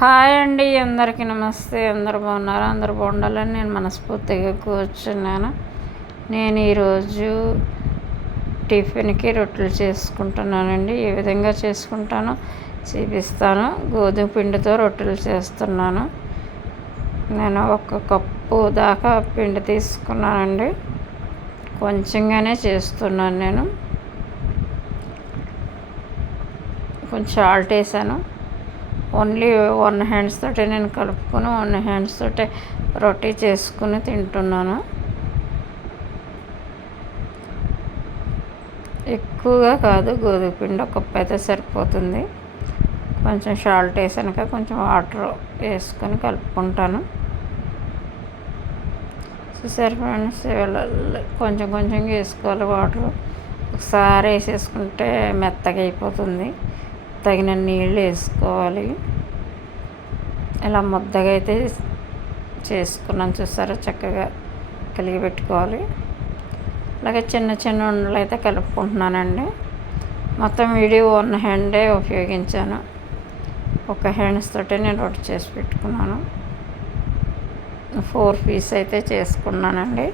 Hi అండి అందరికీ నమస్తే. అందరు బాగున్నారు? అందరు బాగుండాలని నేను మనస్ఫూర్తిగా కూర్చున్నాను. నేను ఈరోజు టిఫిన్కి రొట్టెలు చేసుకుంటున్నానండి. ఏ విధంగా చేసుకుంటానో చూపిస్తాను. గోధుమ పిండితో రొట్టెలు చేస్తున్నాను. నేను ఒక కప్పు దాకా పిండి తీసుకున్నానండి. కొంచెంగానే చేస్తున్నాను నేను. కొంచెం సాల్ట్ వేసాను ఓన్లీ వన్ హ్యాండ్స్ తోటే నేను కలుపుకొని వన్ హ్యాండ్స్ తోటి రొట్టి చేసుకుని తింటున్నాను. ఎక్కువగా కాదు గోధుమ పిండి ఒక కప్పు అయితే సరిపోతుంది. కొంచెం షాల్ట్ వేసాక కొంచెం వాటర్ వేసుకొని కలుపుకుంటాను. చూసారు ఫ్రెండ్స్ కొంచెం కొంచెం వేసుకోవాలి వాటర్ ఒకసారి వేసేసుకుంటే మెత్తగా అయిపోతుంది. తగిన నీళ్ళు వేసుకోవాలి. ఇలా ముద్దగా అయితే చేసుకున్నాను చూసారా చక్కగా కలిగి పెట్టుకోవాలి అలాగే చిన్న చిన్న ఉండలు అయితే కలుపుకుంటున్నానండి. మొత్తం వీడియో వన్ హ్యాండే ఉపయోగించాను. ఒక హ్యాండ్స్ తోటే నేను రొట్టె చేసి పెట్టుకున్నాను. ఫోర్ పీస్ అయితే చేసుకున్నానండి.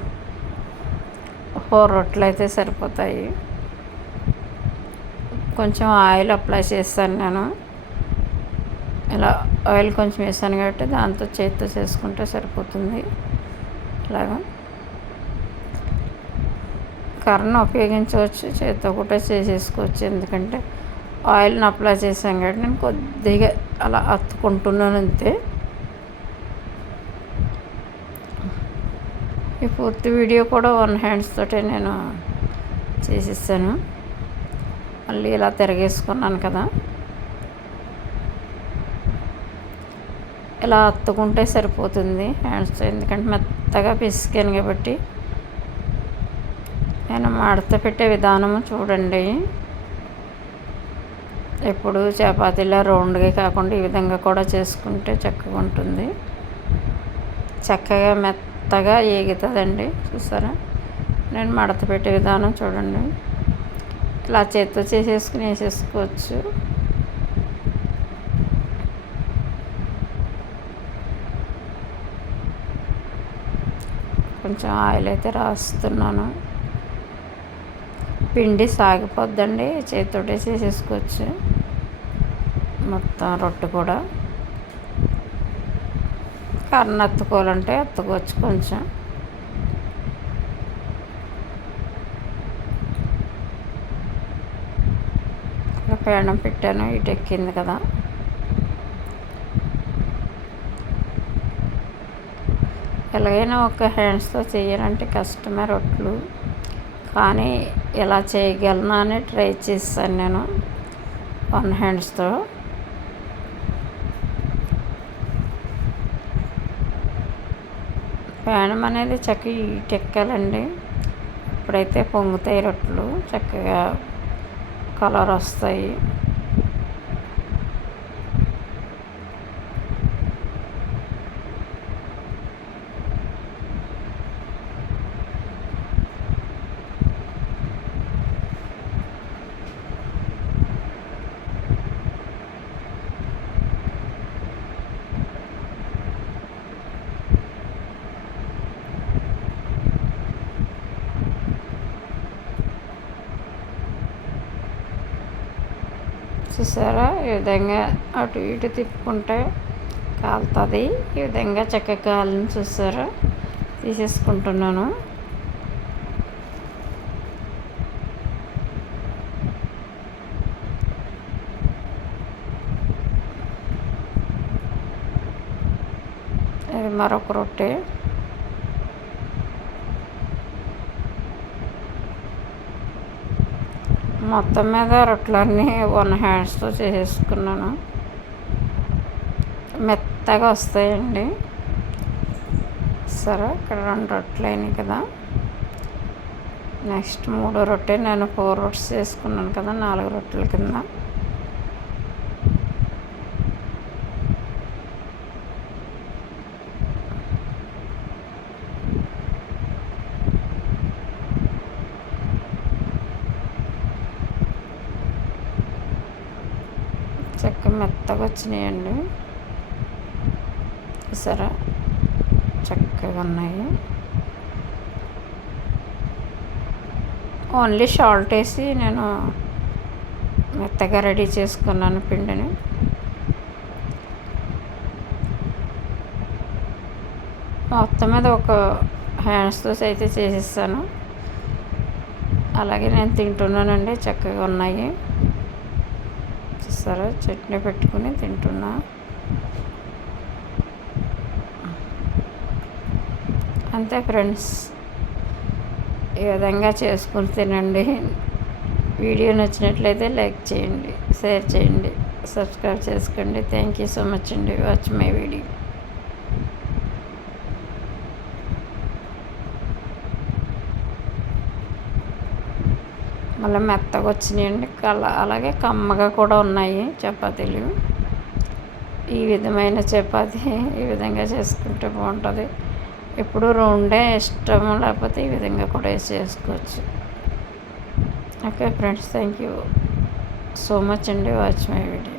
ఫోర్ రొట్టెలు అయితే సరిపోతాయి. కొంచెం ఆయిల్ అప్లై చేస్తాను నేను. ఇలా ఆయిల్ కొంచెం వేసాను కాబట్టి దాంతో చేతితో చేసుకుంటే సరిపోతుంది. ఇలాగా. కర్రను ఉపయోగించవచ్చు చేతితో కూడా చేసేసుకోవచ్చు. ఎందుకంటే ఆయిల్ని అప్లై చేసాం కాబట్టి నేను కొద్దిగా అలా అత్తుకుంటున్నాను అంతే. ఈ పూర్తి వీడియో కూడా వన్ హ్యాండ్స్ తోటే నేను చేసేసాను మళ్ళీ ఇలా తిరగేసుకున్నాను కదా. ఇలా అత్తుకుంటే సరిపోతుంది హ్యాండ్స్ ఎందుకంటే మెత్తగా పిసికాను కాబట్టి. నేను మడత పెట్టే విధానము చూడండి. ఎప్పుడు చపాతీలా రౌండ్గా కాకుండా ఈ విధంగా కూడా చేసుకుంటే చక్కగా ఉంటుంది. చక్కగా మెత్తగా ఏగుతుందండి. చూసారా? నేను మడత పెట్టే విధానం చూడండి. ఇలా చేత్తో చేసేసుకుని వేసేసుకోవచ్చు. కొంచెం ఆయిల్ అయితే రాస్తున్నాను. పిండి సాగిపోద్దండి చేతితోటే చేసేసుకోవచ్చు. మొత్తం రొట్టె కూడా. కర్ణ ఎత్తుకోవాలంటే ఎత్తుకోవచ్చు కొంచెం. ప్రయాణం పెట్టాను ఇటు ఎక్కింది కదా. ఎలాగైనా ఒక హ్యాండ్స్తో చేయాలంటే కష్టమే రొట్లు. కానీ ఎలా చేయగలనా అని ట్రై చేస్తాను నేను వన్ హ్యాండ్స్తో. ప్రయాణం అనేది చక్కగా ఇటెక్కాలండి ఇప్పుడైతే పొంగుతాయి రొట్టెలు చక్కగా కలర్ వస్తాయి చూసారా? ఈ విధంగా అటు ఇటు తిప్పుకుంటే కాలుతుంది. ఈ విధంగా చక్కగా కాలని చూసారా? తీసేసుకుంటున్నాను. ఇది మరొక రొట్టె. మొత్తం మీద రొట్టెలన్నీ వన్ హ్యాండ్స్తో చేసేసుకున్నాను. మెత్తగా వస్తాయండి. సరే ఇక్కడ రెండు రొట్టెలు అయినాయి కదా. నెక్స్ట్ మూడో రొట్టె నేను ఫోర్ రొట్టెస్ చేసుకున్నాను కదా నాలుగు రొట్టెల కింద. చక్క మెత్తగా వచ్చినాయండి. సరే చక్కగా ఉన్నాయి. ఓన్లీ షాల్ట్ వేసి నేను మెత్తగా రెడీ చేసుకున్నాను పిండిని. మొత్తం మీద ఒక హ్యాండ్స్తో అయితే చేసేసాను. అలాగే నేను తింటున్నానండి చక్కగా ఉన్నాయి. చూస్తారా? చట్నీ పెట్టుకుని తింటున్నా. అంతే ఫ్రెండ్స్. ఈ విధంగా చేసుకుని తినండి. వీడియో నచ్చినట్లయితే లైక్ చేయండి షేర్ చేయండి సబ్స్క్రైబ్ చేసుకోండి. థ్యాంక్ యూ సో మచ్ అండి. Watch my video. మళ్ళీ మెత్తగా వచ్చినాయండి. కల అలాగే కమ్మగా కూడా ఉన్నాయి చపాతీలు. ఈ విధమైన చపాతీ ఈ విధంగా చేసుకుంటే బాగుంటుంది. ఇప్పుడు రౌండే ఇష్టం లేకపోతే ఈ విధంగా కూడా వేసి చేసుకోవచ్చు. Okay friends thank you so much అండి వాచ్ మై వీడియో.